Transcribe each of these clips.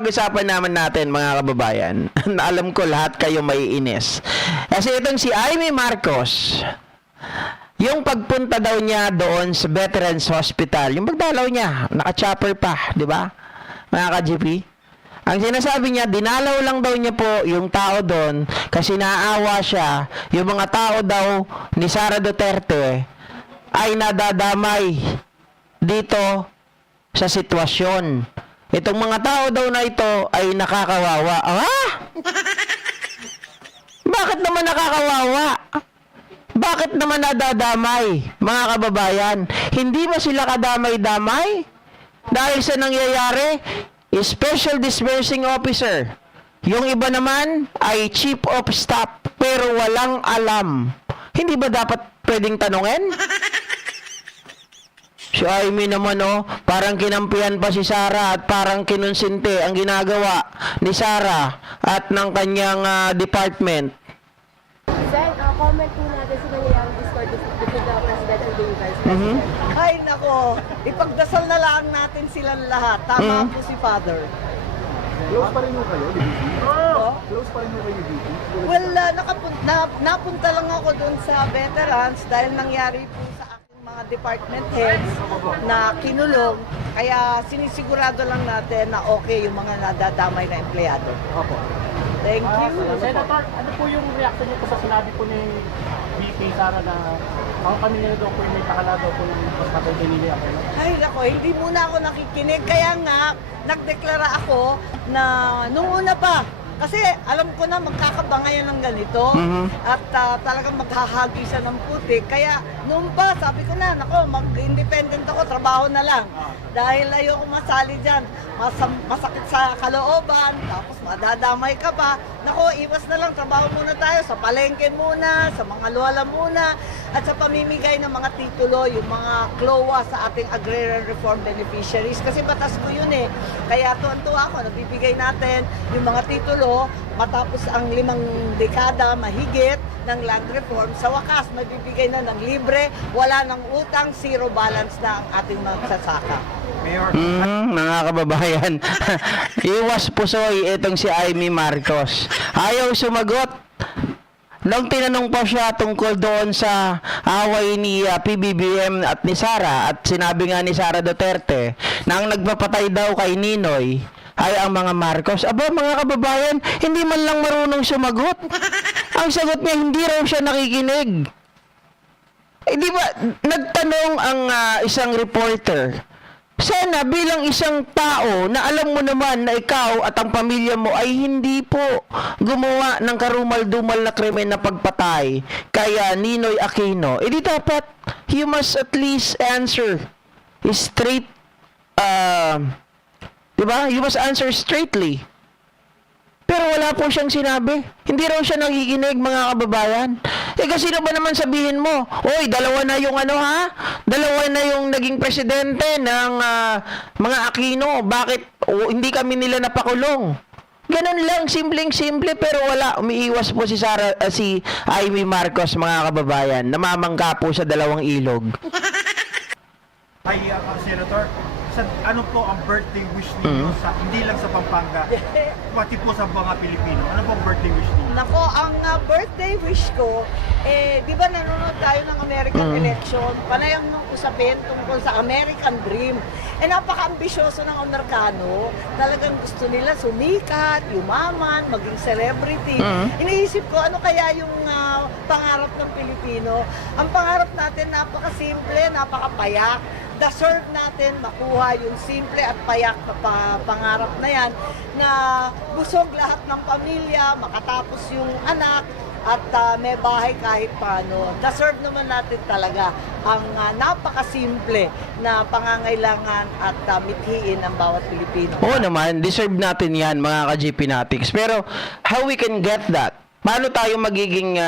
Pag-usapan naman natin mga kababayan, na alam ko lahat kayo maiinis. Kasi itong si Amy Marcos, yung pagpunta daw niya doon sa Veterans Hospital, yung pagdalaw niya, naka-chopper pa, di ba? Mga ka-GP. Ang sinasabi niya, dinalaw lang daw niya po yung tao doon kasi naawa siya, yung mga tao daw ni Sara Duterte ay nadadamay dito sa sitwasyon. Itong mga tao daw na ito ay nakakawawa. Ah! Bakit naman nakakawawa? Bakit naman nadadamay, mga kababayan? Hindi ba sila kadamay-damay? Dahil sa nangyayari, Special Disbursing Officer. Yung iba naman ay Chief of Staff, pero walang alam. Hindi ba dapat pwedeng tanungin? Si Amy naman parang kinampihan pa si Sara at parang kinonsinte ang ginagawa ni Sara at ng kanyang department. Sen, comment po natin sa nangyayaring Discord between the President and the Vice President. Ay, nako. Ipagdasal na lang natin silang lahat. Tama po si Father. Close pa rin mo kayo, DBT? Oo. Close pa rin mo kayo, DBT? Well, napunta lang ako dun sa veterans dahil nangyari po sa aking mga department heads na kinulong. Kaya sinisigurado lang natin na okay yung mga nadadamay na empleyado. Opo. Thank you. Senator, ano po yung reaction niyo po sa sinabi po ni VP Sara na ang pamilya daw po yung may pakala daw po yung patay kay Nini Aquino? Ay, nako, hindi muna ako nakikinig. Kaya nga, nagdeklara ako na nung una pa, kasi alam ko na magkakabangayan ng ganito at talagang maghahagi siya ng putik. Kaya noon pa, sabi ko na, nako, mag-independent ako, trabaho na lang. Dahil ayoko masali dyan. Masakit sa kalooban, tapos madadamay ka pa. Nako, iwas na lang, trabaho muna tayo sa palengke muna, sa mga luwala muna, at sa pamimigay ng mga titulo, yung mga CLOA sa ating agrarian reform beneficiaries. Kasi batas ko yun eh. Kaya tuwan-tuwa ako, nagbibigay natin yung mga titulo matapos ang 5 dekada mahigit ng land reform. Sa wakas, magbibigay na ng libre, wala ng utang, zero balance na ang ating magsasaka. Mayor, Mga kababayan, iwas pusoy itong si Amy Marcos. Ayaw sumagot. Nung tinanong pa siya tungkol doon sa away ni PBBM at ni Sara, at sinabi nga ni Sara Duterte na ang nagpapatay daw kay Ninoy ay ang mga Marcos. Aba, mga kababayan, hindi man lang marunong sumagot. Ang sagot niya, hindi raw siya nakikinig. Eh, di ba, nagtanong ang isang reporter, sana bilang isang tao na alam mo naman na ikaw at ang pamilya mo ay hindi po gumawa ng karumal-dumal na krimen na pagpatay kaya Ninoy Aquino, edi dapat you must at least answer straight, diba? You must answer straightly. Pero wala po siyang sinabi. Hindi raw siya nakikinig, mga kababayan. Eh kasi na ba naman sabihin mo, oy, dalawa na yung dalawa na yung naging presidente ng mga Aquino. Bakit hindi kami nila napakulong? Ganun lang, simpleng-simple, pero wala. Umiiwas po si si Amy Marcos, mga kababayan. Namamangka po sa dalawang ilog. ay, Senator, ano po ang birthday wish ninyo sa, hindi lang sa Pampanga, pati po sa mga Pilipino? Ano po ang birthday wish ninyo? Nako, ang birthday wish ko, di ba nanonood tayo ng American election? Panay ang usapin tungkol sa American dream. Napaka-ambisyoso ng Amerikano. Talagang gusto nila sumikat, yumaman, maging celebrity. Iniisip ko, ano kaya yung pangarap ng Pilipino? Ang pangarap natin, napaka-simple, napaka-payak. Deserve natin makuha yung simple at payak na pangarap na yan na busog lahat ng pamilya, makatapos yung anak at may bahay kahit paano. Deserve naman natin talaga ang napakasimple na pangangailangan at mithiin ng bawat Pilipino. Oo naman, deserve natin yan, mga ka-GP Natics. Pero how we can get that? Paano tayo magiging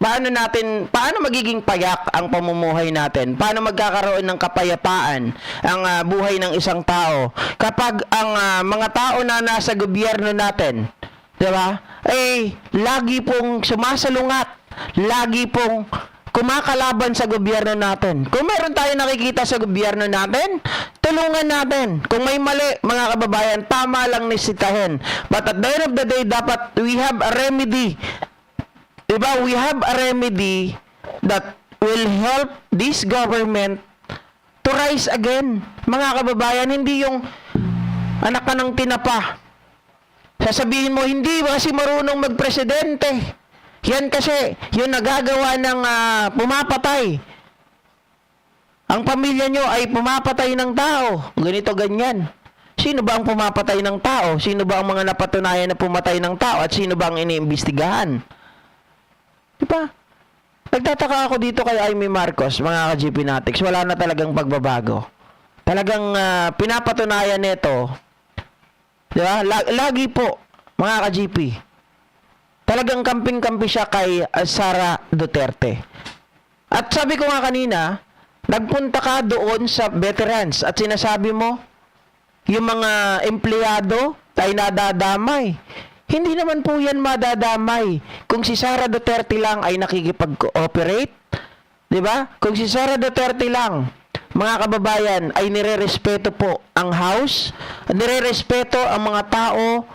paano magiging payak ang pamumuhay natin? Paano magkakaroon ng kapayapaan ang buhay ng isang tao kapag ang mga tao na nasa gobyerno natin, 'di ba? Lagi pong sumasalungat, lagi pong kumakalaban sa gobyerno natin. Kung meron tayo nakikita sa gobyerno natin, tulungan natin. Kung may mali, mga kababayan, tama lang nisitahin. But at the end of the day, dapat we have a remedy. Diba? We have a remedy that will help this government to rise again. Mga kababayan, hindi yung anak ka ng tinapa. Sasabihin mo, hindi ba kasi marunong magpresidente? Yan kasi, yung nagagawa ng pumapatay. Ang pamilya nyo ay pumapatay ng tao. Ganito, ganyan. Sino ba ang pumapatay ng tao? Sino ba ang mga napatunayan na pumatay ng tao? At sino ba ang iniimbestigahan? Diba? Nagtataka ako dito kay Amy Marcos, mga ka-GP Natics. Wala na talagang pagbabago. Talagang pinapatunayan nito. Diba? Lagi po, mga ka-GP. Talagang kamping-kampi siya kay Sara Duterte. At sabi ko nga kanina, nagpunta ka doon sa veterans at sinasabi mo, yung mga empleyado ay nadadamay. Hindi naman po yan madadamay. Kung si Sara Duterte lang ay nakikipag-cooperate, di ba? Kung si Sara Duterte lang, mga kababayan, ay nire-respeto po ang House, nire-respeto ang mga tao,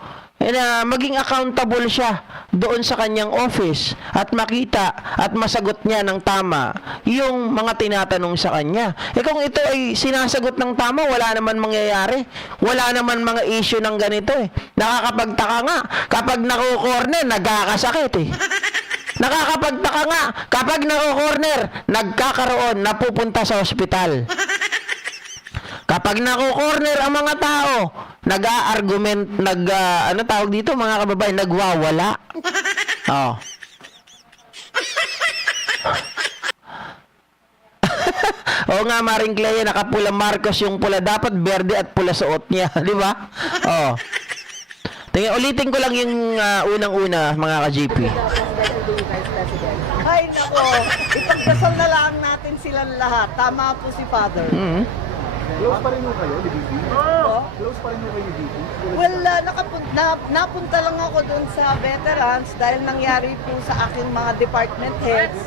na maging accountable siya doon sa kanyang office at makita at masagot niya ng tama yung mga tinatanong sa kanya. Kung ito ay sinasagot ng tama, wala naman mangyayari. Wala naman mga issue ng ganito Nakakapagtaka nga, kapag naku-corner, nagkakasakit Nakakapagtaka nga, kapag naku-corner, nagkakaroon, napupunta sa ospital. Kapag naku-corner ang mga tao, nag-a-argument, ano tawag dito mga kababayan, nagwawala. Oh. Oo nga, Maring Clea, nakapula Marcos yung pula. Dapat berde at pula suot niya. Di ba? Oh. Tingnan, ulitin ko lang yung unang-una, mga ka-GP. The president and the vice president. Ay, nako. Ipagdasal na lang natin silang lahat. Tama po si Father. Close pa rin mo kayo, di BP? Oo. Close pa rin mo kayo, BP? Well, napunta lang ako doon sa veterans dahil nangyari po sa aking mga department heads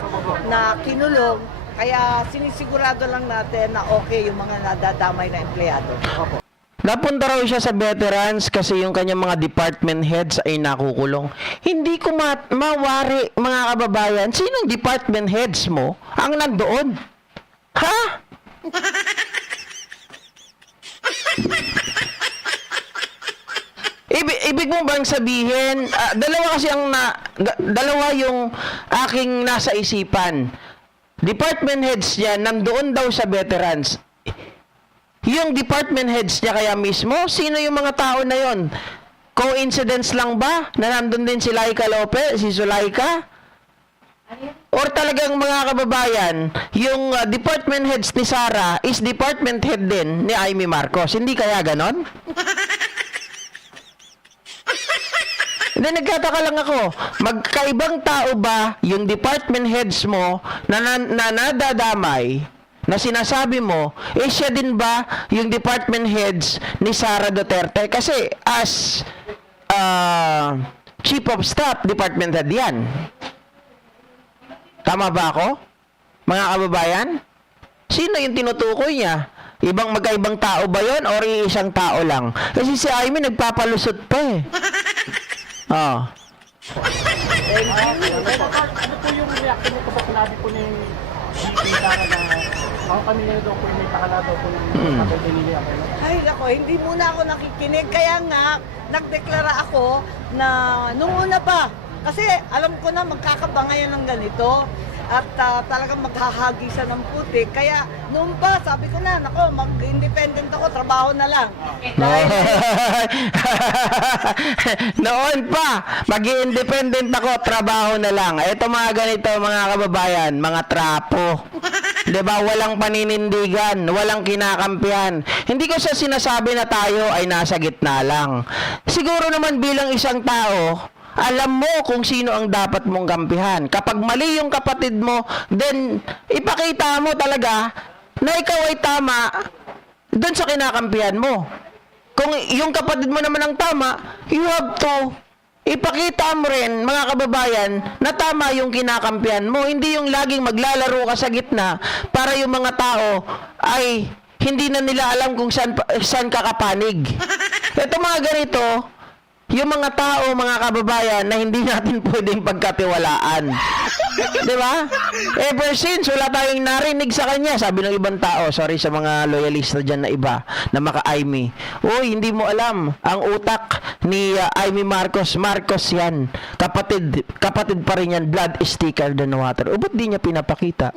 na kinulong. Kaya sinisigurado lang natin na okay yung mga nadadamay na empleyado. Napunta raw siya sa veterans kasi yung kanyang mga department heads ay nakukulong. Hindi ko mawari, mga kababayan, sinong department heads mo ang nandoon? Ha? Ibig mo bang sabihin, dalawa kasi dalawa yung aking nasa isipan. Department heads niya nandoon daw sa veterans. Yung department heads niya kaya mismo, sino yung mga tao na yon? Coincidence lang ba na nandun din si Laika Lopez, si Zulaika? Or talagang mga kababayan, yung department heads ni Sara is department head din ni Amy Marcos. Hindi kaya ganon? Hindi, nagkataka lang ako. Magkaibang tao ba yung department heads mo na nadadamay, na sinasabi mo, siya din ba yung department heads ni Sara Duterte? Kasi as Chief of Staff, department head yan. Tama ba ako? Mga kababayan? Sino yung tinutukoy niya? Magkaibang tao ba yon or isang tao lang? Kasi si Amy nagpapalusot pa Oh. Ano po yung reaction niyo po sa sinabi po ni BP Sara na ang pamilya daw po may pakala daw po ng Saturday nila? Ay, ako, hindi muna ako nakikinig. Kaya nga, nagdeklara ako na nung una pa. Kasi alam ko na magkakabangayan ng ganito. At talagang maghahagisa ng putik. Kaya noon pa, sabi ko na, nako, mag-independent ako, trabaho na lang. Dahil, Noon pa, mag-independent ako, trabaho na lang. Ito mga ganito, mga kababayan, mga trapo. 'Di ba? Walang paninindigan, walang kinakampihan. Hindi ko sa sinasabi na tayo ay nasa gitna lang. Siguro naman bilang isang tao, alam mo kung sino ang dapat mong kampihan. Kapag mali yung kapatid mo, then ipakita mo talaga na ikaw ay tama doon sa kinakampihan mo. Kung yung kapatid mo naman ang tama, you have to ipakita mo rin, mga kababayan, na tama yung kinakampihan mo. Hindi yung laging maglalaro ka sa gitna para yung mga tao ay hindi na nila alam kung saan kakapanig. Ito mga ganito, yung mga tao, mga kababayan, na hindi natin pwedeng pagkatiwalaan. Di ba? Ever since, wala tayong narinig sa kanya. Sabi ng ibang tao, sorry sa mga loyalista dyan na iba, na maka-Aimee. Uy, hindi mo alam, ang utak ni Aimee Marcos yan. Kapatid pa rin yan, blood is thicker than water. O, ba't di niya pinapakita?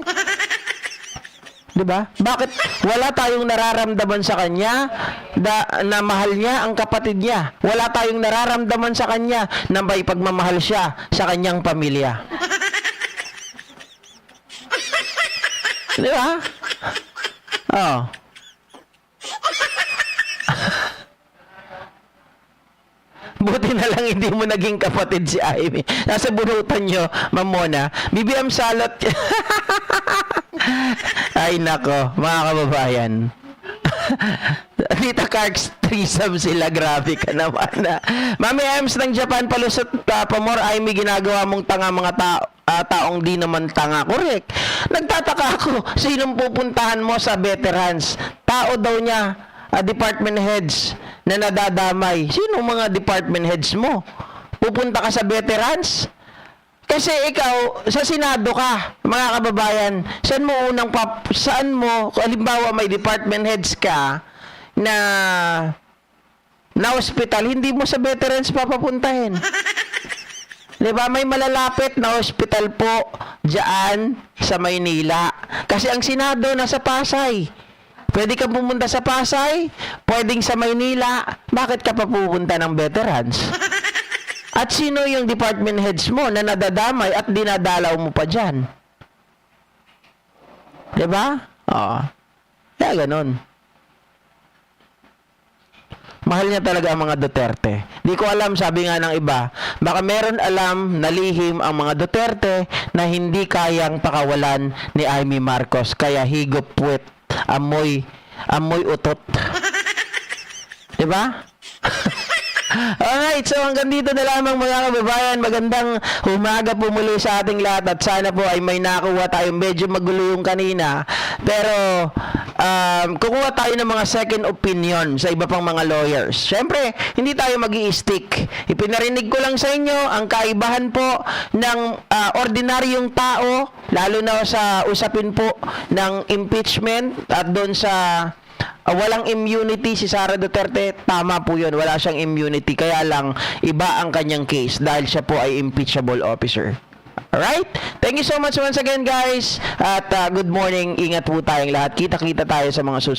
Diba? Bakit wala tayong nararamdaman sa kanya na mahal niya ang kapatid niya? Wala tayong nararamdaman sa kanya na may pagmamahal siya sa kanyang pamilya. Diba? Oh. Buti na lang hindi mo naging kapatid si Aimee. Nasa bunutan nyo, Mamona. BBM Salot. Ay nako, mga kababayan. Tita Karks, threesome sila. Grabe ka naman. Mami Ems ng Japan, palusot pamor, Aimee, ginagawa mong tanga mga taong di naman tanga. Correct. Nagtataka ako, sinong pupuntahan mo sa veterans? Tao daw niya, department heads na nadadamay. Sino mga department heads mo? Pupunta ka sa veterans? Kasi ikaw, sa Senado ka, mga kababayan, saan mo, halimbawa may department heads ka na hospital, hindi mo sa veterans papapuntahin. Diba? May malalapit na hospital po dyan sa Maynila. Kasi ang Senado nasa Pasay. Pwede ka pumunta sa Pasay, pwedeng sa Maynila. Bakit ka pa pupunta ng veterans? At sino yung department heads mo na nadadamay at dinadalaw mo pa dyan? Diba? Oo. Kaya ganun. Mahal niya talaga ang mga Duterte. Di ko alam, sabi nga ng iba, baka meron alam na lihim ang mga Duterte na hindi kayang pakawalan ni Aimee Marcos. Kaya higop puwet, amoy utot. Diba? Alright, so hanggang dito na lamang mga kababayan. Magandang umaga po muli sa ating lahat at sana po ay may nakuha tayo. Medyo magulo yung kanina. Pero kukuha tayo ng mga second opinion sa iba pang mga lawyers. Siyempre, hindi tayo mag-i-stick. Ipinarinig ko lang sa inyo ang kaibahan po ng ordinaryong tao, lalo na sa usapin po ng impeachment at doon sa walang immunity si Sara Duterte. Tama po yun, wala siyang immunity, kaya lang iba ang kanyang case dahil siya po ay impeachable officer. Alright? Thank you so much once again guys at good morning. Ingat po tayong lahat. Kita-kita tayo sa mga susunod.